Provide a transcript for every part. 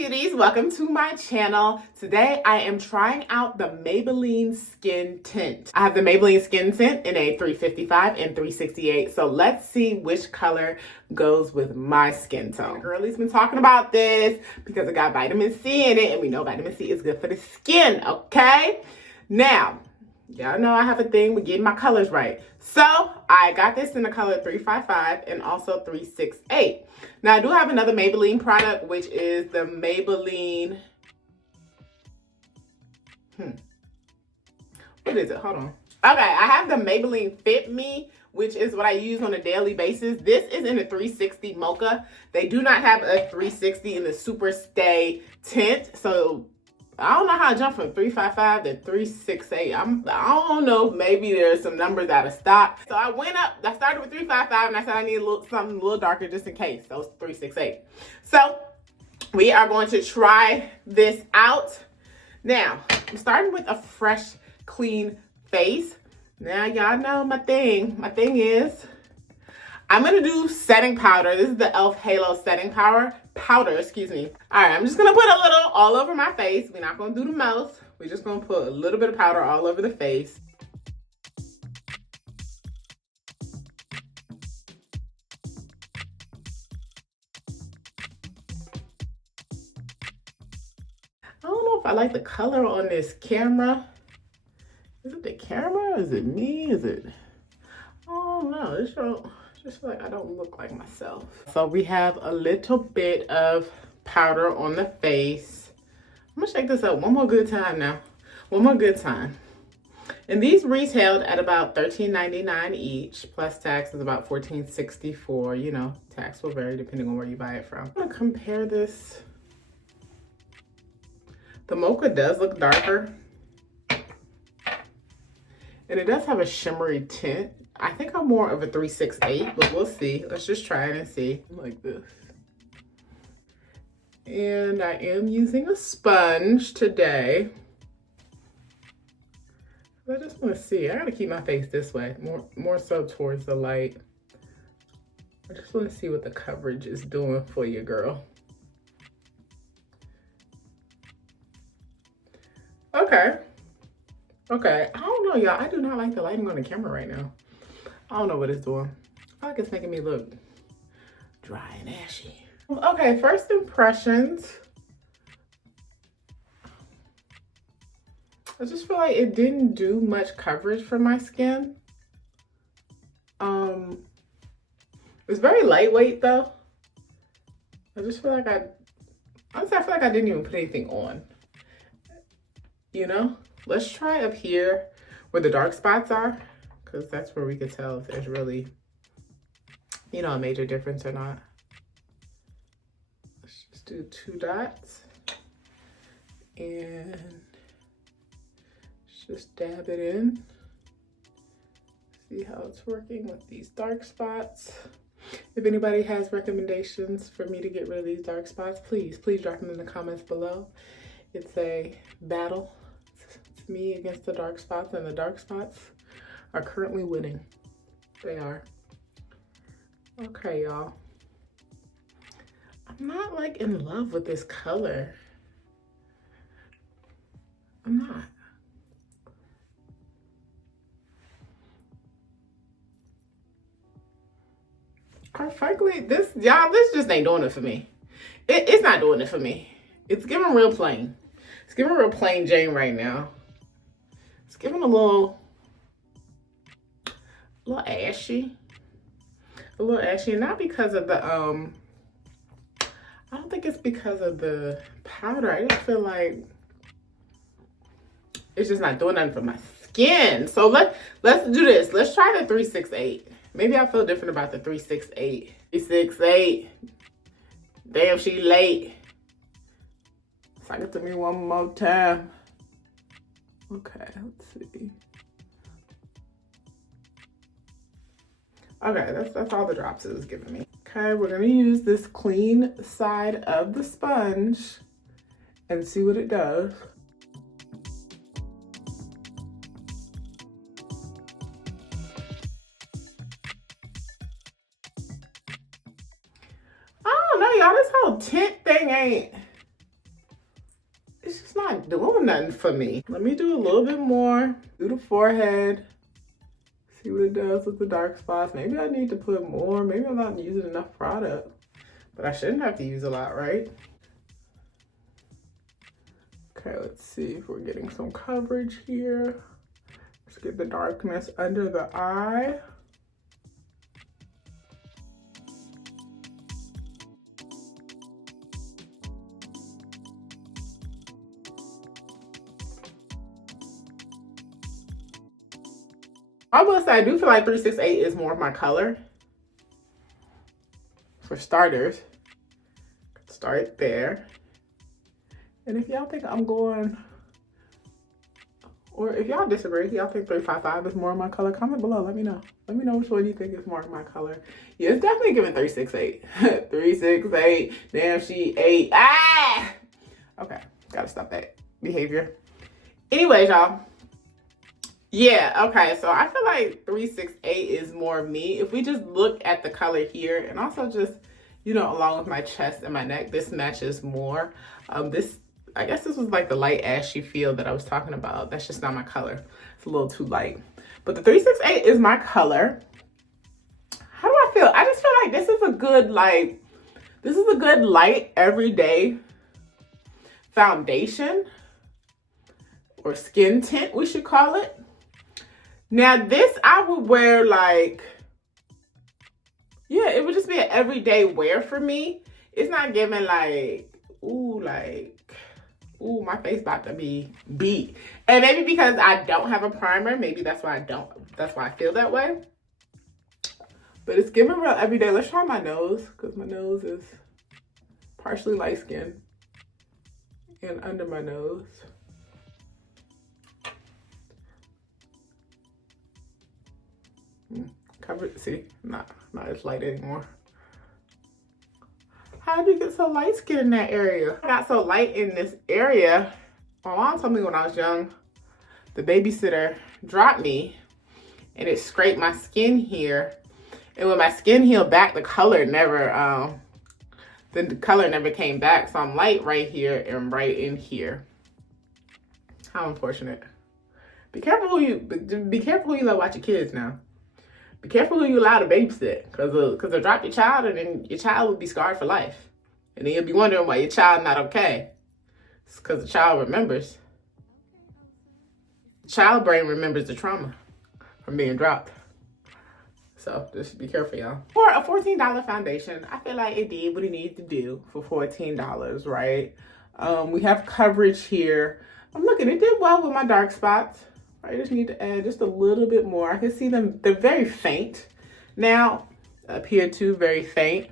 beauties, welcome to my channel. Today I am trying out the Maybelline Skin Tint. I have the Maybelline Skin Tint in a 355 and 368. So let's see which color goes with my skin tone. Girlie's been talking about this because it got vitamin C in it, and we know vitamin C is good for the skin, okay? Now, y'all know I have a thing with getting my colors right. So I got this in the color 355 and also 368. Now I do have another Maybelline product, which is the Maybelline, what is it? Hold on. Okay, I have the Maybelline Fit Me, which is what I use on a daily basis. This is in a 360 mocha. They do not have a 360 in the Super Stay tint. So I don't know how to jump from 355 to 368. I don't know, maybe there's some numbers out of stock. So I went up, I started with 355 and I said I need something a little darker just in case. So it's 368. So we are going to try this out. Now, I'm starting with a fresh, clean face. Now y'all know my thing. My thing is, I'm gonna do setting powder. This is the e.l.f. Halo setting powder, excuse me. All right, I'm just gonna put a little all over my face. We're not gonna do the mouth. We're just gonna put a little bit of powder all over the face. I don't know if I like the color on this camera. Is it the camera? Is it me? Is it? I don't know. It's just like I don't look like myself. So we have a little bit of powder on the face. I'm gonna shake this up one more good time now. One more good time. And these retailed at about $13.99 each, plus tax is about $14.64. You know, tax will vary depending on where you buy it from. I'm gonna compare this. The mocha does look darker. And it does have a shimmery tint. I think I'm more of a 368, but we'll see. Let's just try it and see. Like this. And I am using a sponge today. I just want to see. I gotta keep my face this way, more so towards the light. I just want to see what the coverage is doing for you, girl. Okay. Okay, I don't know, y'all. I do not like the lighting on the camera right now. I don't know what it's doing. I feel like it's making me look dry and ashy. Okay, first impressions. I just feel like it didn't do much coverage for my skin. It's very lightweight though. I just feel like honestly, I feel like I didn't even put anything on. You know? Let's try up here where the dark spots are, because that's where we could tell if there's really, you know, a major difference or not. Let's just do 2 dots and just dab it in. See how it's working with these dark spots. If anybody has recommendations for me to get rid of these dark spots, please drop them in the comments below. It's a battle. It's me against the dark spots, and the dark spots are currently winning. They are. Okay, y'all. I'm not like in love with this color. I'm not. Quite frankly, this just ain't doing it for me. It's not doing it for me. It's giving real plain. It's giving real plain Jane right now. It's giving a little ashy. A little ashy, and not because of the, I don't think it's because of the powder. I just feel like it's just not doing nothing for my skin. So let's do this. Let's try the 368. Maybe I feel different about the 368. 368. Damn, she late. Sing it to me one more time. Okay, let's see. Okay, that's all the drops it was giving me. Okay, we're gonna use this clean side of the sponge and see what it does. I don't know, y'all, this whole tint thing ain't it's just not doing nothing for me. Let me do a little bit more. Do the forehead. See what it does with the dark spots. Maybe I need to put more. Maybe I'm not using enough product. But I shouldn't have to use a lot, right? Okay, let's see if we're getting some coverage here. Let's get the darkness under the eye. I will say I do feel like 368 is more of my color. For starters, start there. And if y'all think I'm going, or if y'all disagree, y'all think 355 is more of my color, comment below, let me know. Let me know which one you think is more of my color. Yeah, it's definitely giving 368. 368, damn, she ate. Ah! Okay, gotta stop that behavior. Anyways, y'all. Yeah, okay, so I feel like 368 is more of me. If we just look at the color here, and also just, you know, along with my chest and my neck, this matches more. I guess this was like the light ashy feel that I was talking about. That's just not my color. It's a little too light. But the 368 is my color. How do I feel? I just feel like this is a good, light everyday foundation or skin tint, we should call it. Now this I would wear like, yeah, it would just be an everyday wear for me. It's not giving like, ooh, my face about to be beat. And maybe because I don't have a primer, maybe that's why I feel that way. But it's giving real everyday. Let's try my nose, because my nose is partially light skin and under my nose. Cover, see, not as light anymore. How did you get so light skin in that area? I got so light in this area. My mom told me when I was young, the babysitter dropped me and it scraped my skin here. And when my skin healed back, the color never came back. So I'm light right here and right in here. How unfortunate. Be careful who you let watch your kids now. Be careful who you allow to babysit, because they'll drop your child and then your child will be scarred for life. And then you'll be wondering why your child not okay. It's because the child remembers. The child brain remembers the trauma from being dropped. So just be careful, y'all. For a $14 foundation, I feel like it did what it needed to do for $14, right? We have coverage here. I'm looking, it did well with my dark spots. I just need to add just a little bit more. I can see them, they're very faint. Now, up here too, very faint.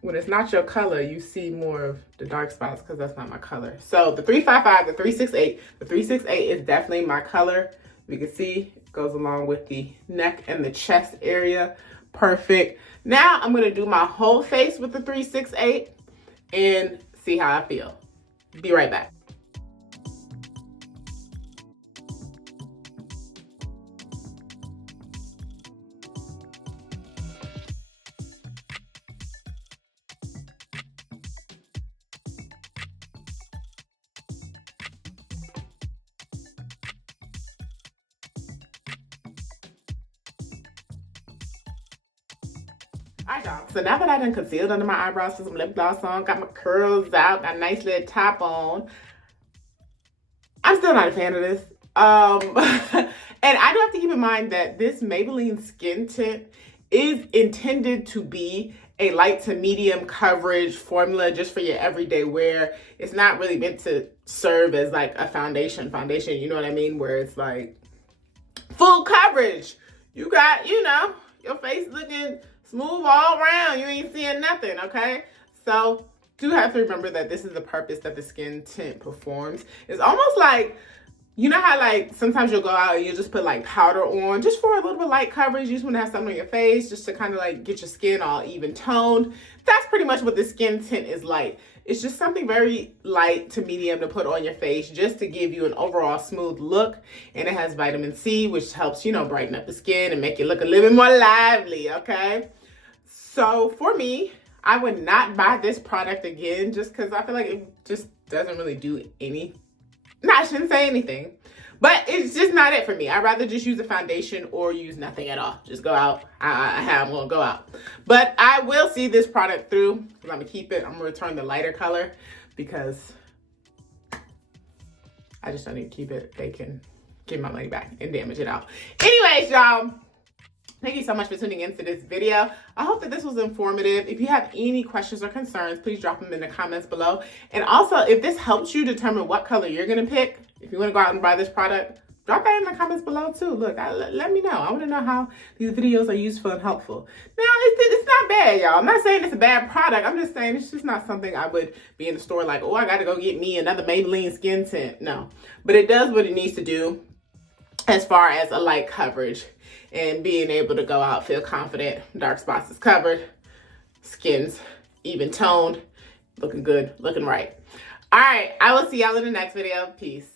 When it's not your color, you see more of the dark spots because that's not my color. So the 355, the 368, the 368 is definitely my color. You can see it goes along with the neck and the chest area. Perfect. Now I'm gonna do my whole face with the 368 and see how I feel. Be right back. Alright, y'all. So now that I done concealed under my eyebrows, put some lip gloss on, got my curls out, got a nice little top on, I'm still not a fan of this. And I do have to keep in mind that this Maybelline skin tint is intended to be a light to medium coverage formula just for your everyday wear. It's not really meant to serve as like a foundation, you know what I mean? Where it's like full coverage. You got, you know, your face looking smooth all around. You ain't seeing nothing, okay? So do have to remember that this is the purpose that the skin tint performs. It's almost like, you know how like sometimes you'll go out and you'll just put like powder on just for a little bit of light coverage. You just want to have something on your face just to kind of like get your skin all even toned. That's pretty much what the skin tint is like. It's just something very light to medium to put on your face just to give you an overall smooth look. And it has vitamin C, which helps, you know, brighten up the skin and make it look a little bit more lively, okay? So for me, I would not buy this product again just because I feel like it just doesn't really do any. No, I shouldn't say anything. But it's just not it for me. I'd rather just use a foundation or use nothing at all. Just go out. I'm going to go out. But I will see this product through. I'm going to keep it. I'm going to return the lighter color because I just don't need to keep it. They can give my money back and damage it out. Anyways, y'all. Thank you so much for tuning into this video. I hope that this was informative. If you have any questions or concerns, please drop them in the comments below. And also, if this helps you determine what color you're going to pick, if you want to go out and buy this product, drop that in the comments below too. Look, let me know. I want to know how these videos are useful and helpful. Now, it's not bad, y'all. I'm not saying it's a bad product. I'm just saying it's just not something I would be in the store like, oh, I got to go get me another Maybelline skin tint. No. But it does what it needs to do as far as a light coverage and being able to go out, feel confident, dark spots is covered, skin's even toned, looking good, looking right. All right, I will see y'all in the next video. Peace.